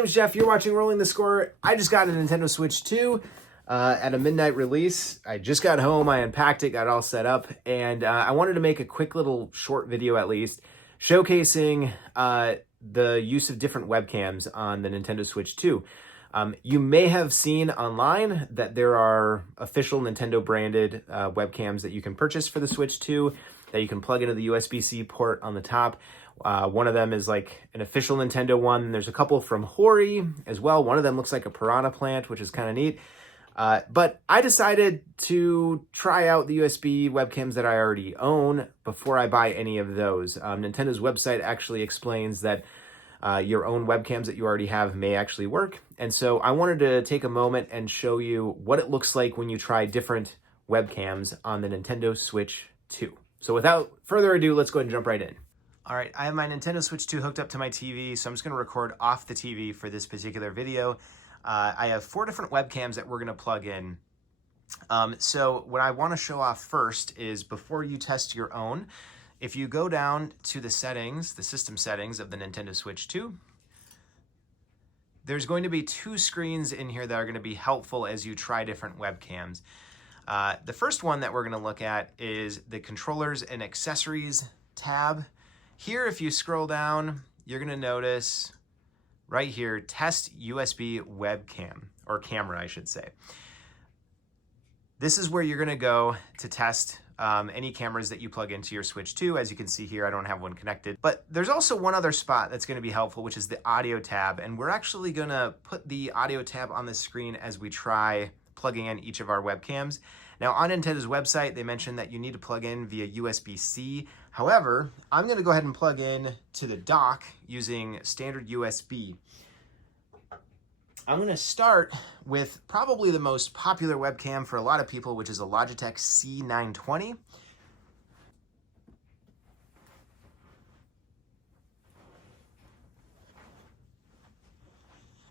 name's Jeff. You're watching Rolling the Score. I just got a Nintendo Switch 2 at a midnight release. I just got home, I unpacked it, got it all set up, and I wanted to make a quick little short video at least, showcasing the use of different webcams on the Nintendo Switch 2. You may have seen online that there are official Nintendo branded webcams that you can purchase for the Switch 2 that you can plug into the USB-C port on the top. One of them is like an official Nintendo one. There's a couple from Hori as well. One of them looks like a piranha plant, which is kind of neat. But I decided to try out the USB webcams that I already own before I buy any of those. Nintendo's website actually explains that your own webcams that you already have may actually work. And so I wanted to take a moment and show you what it looks like when you try different webcams on the Nintendo Switch 2. So without further ado, let's go ahead and jump right in. All right, I have my Nintendo Switch 2 hooked up to my TV, so I'm just gonna record off the TV for this particular video. I have 4 different webcams that we're gonna plug in. So what I wanna show off first is before you test your own, if you go down to the settings, the system settings of the Nintendo Switch 2, there's going to be 2 screens in here that are gonna be helpful as you try different webcams. The first one that we're gonna look at is the controllers and accessories tab. Here, if you scroll down, you're gonna notice right here, test USB webcam, or camera, I should say. This is where you're gonna go to test any cameras that you plug into your Switch 2. As you can see here, I don't have one connected. But there's also one other spot that's gonna be helpful, which is the audio tab. And we're actually gonna put the audio tab on the screen as we try plugging in each of our webcams. Now on Nintendo's website, they mentioned that you need to plug in via USB-C. However, I'm gonna go ahead and plug in to the dock using standard USB. I'm gonna start with probably the most popular webcam for a lot of people, which is a Logitech C920.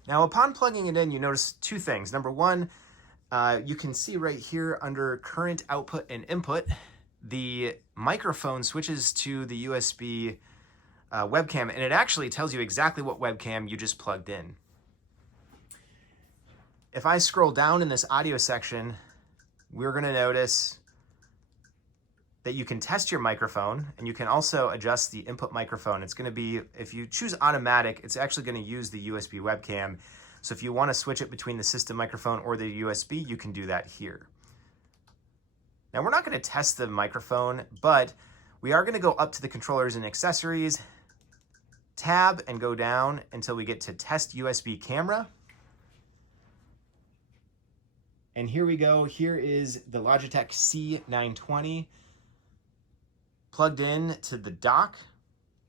Now upon plugging it in, you notice 2 things. Number one, you can see right here under current output and input, the microphone switches to the USB webcam, and it actually tells you exactly what webcam you just plugged in. If I scroll down in this audio section, we're gonna notice that you can test your microphone, and you can also adjust the input microphone. It's gonna be, if you choose automatic, it's actually gonna use the USB webcam. So if you wanna switch it between the system microphone or the USB, you can do that here. Now we're not gonna test the microphone, but we are gonna go up to the controllers and accessories tab and go down until we get to test USB camera. And here we go. Here is the Logitech C920 plugged in to the dock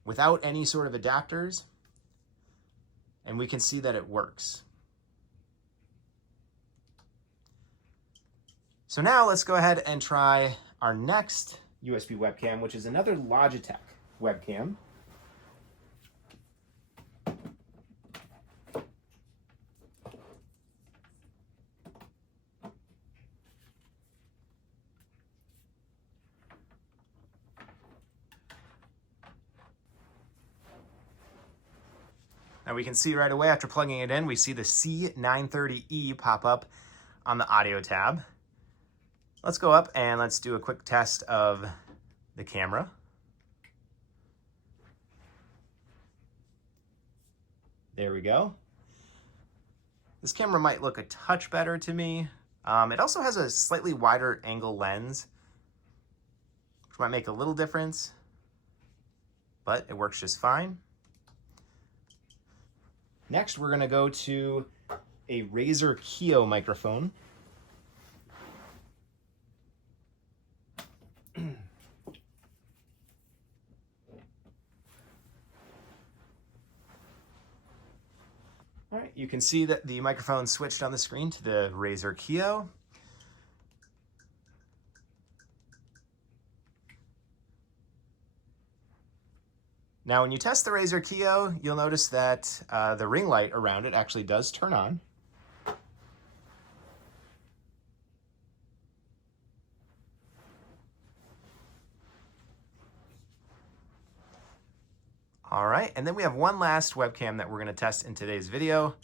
without any sort of adapters. And we can see that it works. So now let's go ahead and try our next USB webcam, which is another Logitech webcam. Now we can see right away after plugging it in, we see the C930e pop up on the audio tab. Let's go up and let's do a quick test of the camera. There we go. This camera might look a touch better to me. It also has a slightly wider angle lens, which might make a little difference, but it works just fine. Next, we're gonna go to a Razer Kiyo microphone. All right, you can see that the microphone switched on the screen to the Razer Kiyo. Now, when you test the Razer Kiyo, you'll notice that the ring light around it actually does turn on. All right, and then we have one last webcam that we're gonna test in today's video.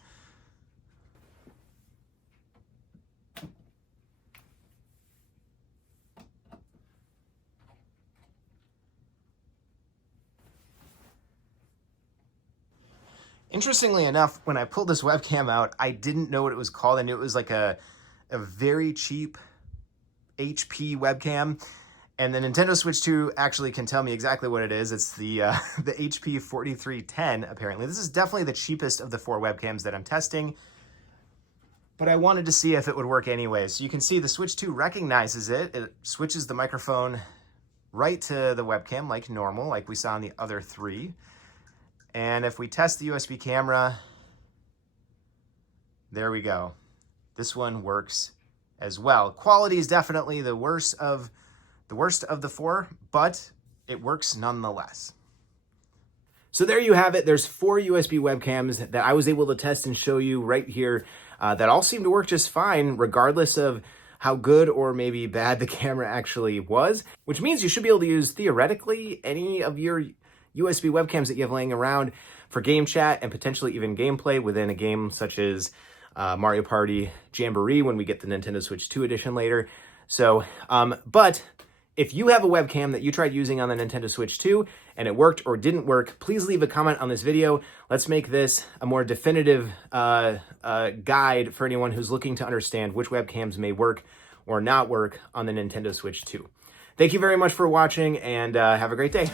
Interestingly enough, when I pulled this webcam out, I didn't know what it was called. I knew it was like a very cheap HP webcam. And the Nintendo Switch 2 actually can tell me exactly what it is. It's the HP 4310, apparently. This is definitely the cheapest of the 4 webcams that I'm testing. But I wanted to see if it would work anyway. So you can see the Switch 2 recognizes it. It switches the microphone right to the webcam like normal, like we saw in the other 3. And if we test the USB camera, there we go. This one works as well. Quality is definitely the worst of the 4, but it works nonetheless. So there you have it. There's 4 USB webcams that I was able to test and show you right here that all seem to work just fine, regardless of how good or maybe bad the camera actually was, which means you should be able to use, theoretically, any of your USB webcams that you have laying around for game chat and potentially even gameplay within a game such as Mario Party Jamboree when we get the Nintendo Switch 2 edition later. So, but if you have a webcam that you tried using on the Nintendo Switch 2 and it worked or didn't work, please leave a comment on this video. Let's make this a more definitive guide for anyone who's looking to understand which webcams may work or not work on the Nintendo Switch 2. Thank you very much for watching, and have a great day.